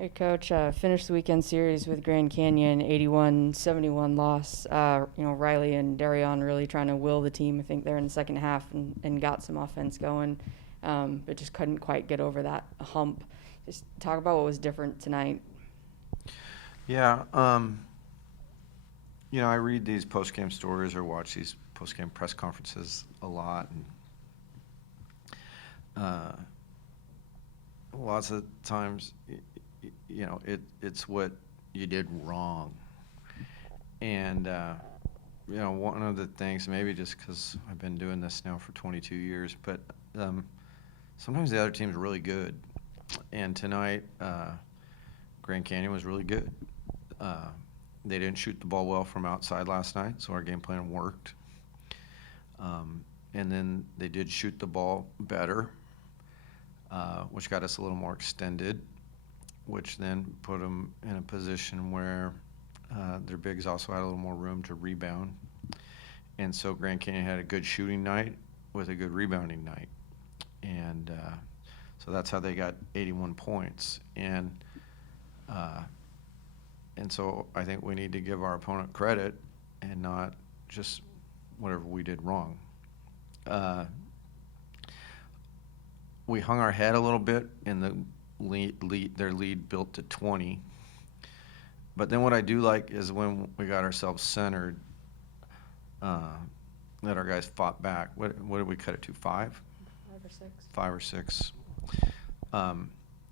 Hey, Coach. Finished the weekend series with Grand Canyon, 81-71 loss. Riley and Darion really trying to will the team. I think they're in the second half and got some offense going, but just couldn't quite get over that hump. Just talk about what was different tonight. Yeah, I read these post-game stories or watch these post-game press conferences a lot, and uh, lots of times, it's what you did wrong. And one of the things, maybe just because I've been doing this now for 22 years, but sometimes the other team's really good. And tonight, Grand Canyon was really good. Uh, they didn't shoot the ball well from outside last night, so our game plan worked. And then they did shoot the ball better, which got us a little more extended, which then put them in a position where their bigs also had a little more room to rebound. And so Grand Canyon had a good shooting night with a good rebounding night. And so that's how they got 81 points. And so I think we need to give our opponent credit and not just whatever we did wrong. We hung our head a little bit in the their lead built to 20. But then what I do like is when we got ourselves centered, that our guys fought back. What did we cut it to, 5? 5 or 6. 5 or 6. And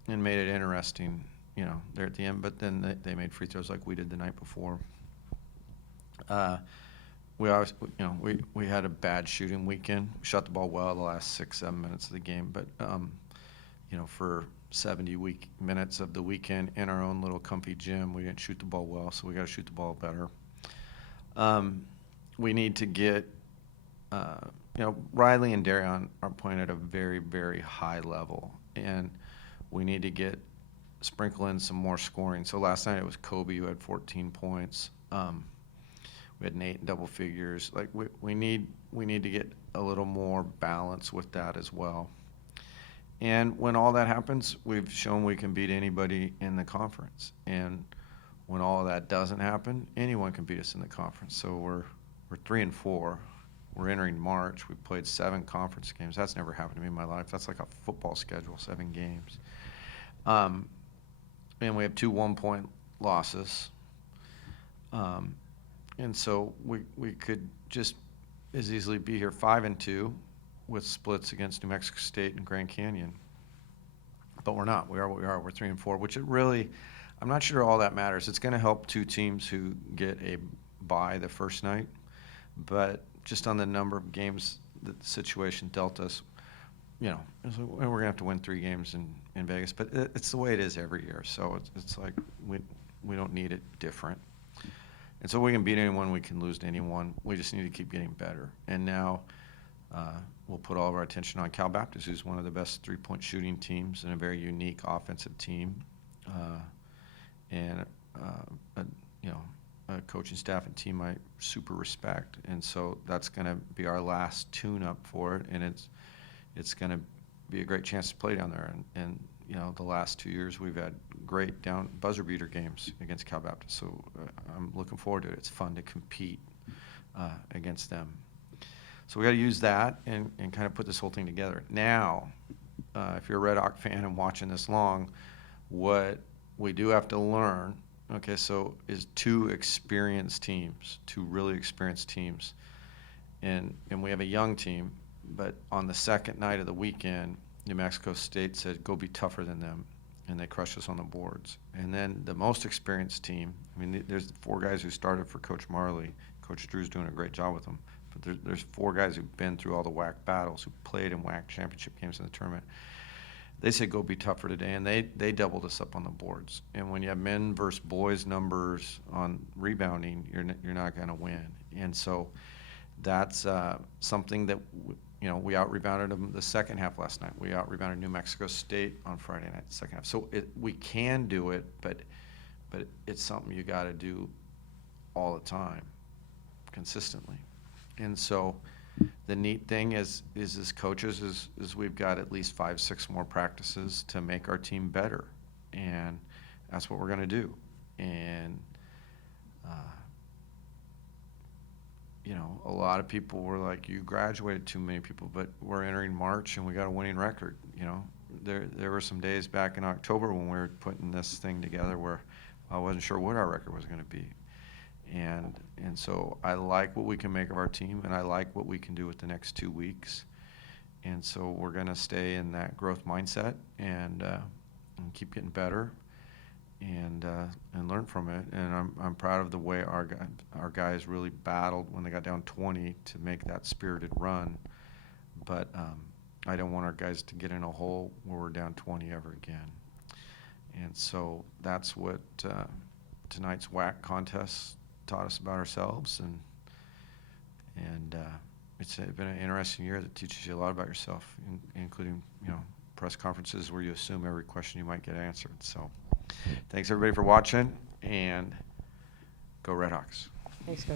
made it interesting, there at the end. But then they made free throws like we did the night before. We always, we had a bad shooting weekend. We shot the ball well the last 6-7 minutes of the game, but for 70 minutes of the weekend in our own little comfy gym, we didn't shoot the ball well, so we got to shoot the ball better. We need to get, Riley and Darion are playing at a very, very high level, and we need to sprinkle in some more scoring. So last night it was Kobe who had 14 points. We had Nate in double figures. Like we need to get a little more balance with that as well. And when all that happens, we've shown we can beat anybody in the conference. And when all of that doesn't happen, anyone can beat us in the conference. So we're 3-4. We're entering March. We've played 7 conference games. That's never happened to me in my life. That's like a football schedule, 7 games. And we have 2 1-point losses. And so we could just as easily be here 5-2 with splits against New Mexico State and Grand Canyon. But we're not. We are what we are. We're 3-4, which I'm not sure all that matters. It's going to help 2 teams who get a bye the first night. But just on the number of games that the situation dealt us, we're going to have to win 3 games in Vegas. But it's the way it is every year. So it's like we don't need it different. And so we can beat anyone, we can lose to anyone. We just need to keep getting better. And now we'll put all of our attention on Cal Baptist, who's one of the best three-point shooting teams and a very unique offensive team, and a coaching staff and team I super respect. And so that's going to be our last tune-up for it, and it's going to be a great chance to play down there. And the last 2 years we've had great down buzzer beater games against Cal Baptist. So I'm looking forward to it. It's fun to compete against them. So we got to use that and kind of put this whole thing together. Now, if you're a Red Hawk fan and watching this long, what we do have to learn, is 2 experienced teams, 2 really experienced teams. And we have a young team, but on the second night of the weekend, New Mexico State said, go be tougher than them, and they crushed us on the boards. And then the most experienced team, there's 4 guys who started for Coach Marley. Coach Drew's doing a great job with them. But there's 4 guys who've been through all the WAC battles, who played in WAC championship games in the tournament. They said, go be tougher today, and they doubled us up on the boards. And when you have men versus boys numbers on rebounding, you're not going to win. And so that's something that we out-rebounded them the second half last night. We out-rebounded New Mexico State on Friday night, the second half. So we can do it, but it's something you got to do all the time, consistently. And so the neat thing is as coaches is we've got at least 5-6 more practices to make our team better. And that's what we're going to do. And, you know, a lot of people were like, you graduated too many people, but we're entering March and we got a winning record. You know, there were some days back in October when we were putting this thing together where I wasn't sure what our record was going to be. And so I like what we can make of our team, and I like what we can do with the next 2 weeks. And so we're going to stay in that growth mindset and keep getting better and learn from it. And I'm proud of the way our guys really battled when they got down 20 to make that spirited run. But I don't want our guys to get in a hole where we're down 20 ever again. And so that's what tonight's WAC contest taught us about ourselves, and it's been an interesting year that teaches you a lot about yourself, including, you know, press conferences where you assume every question you might get answered. So thanks everybody for watching, and go Red Hawks. Thanks, Coach.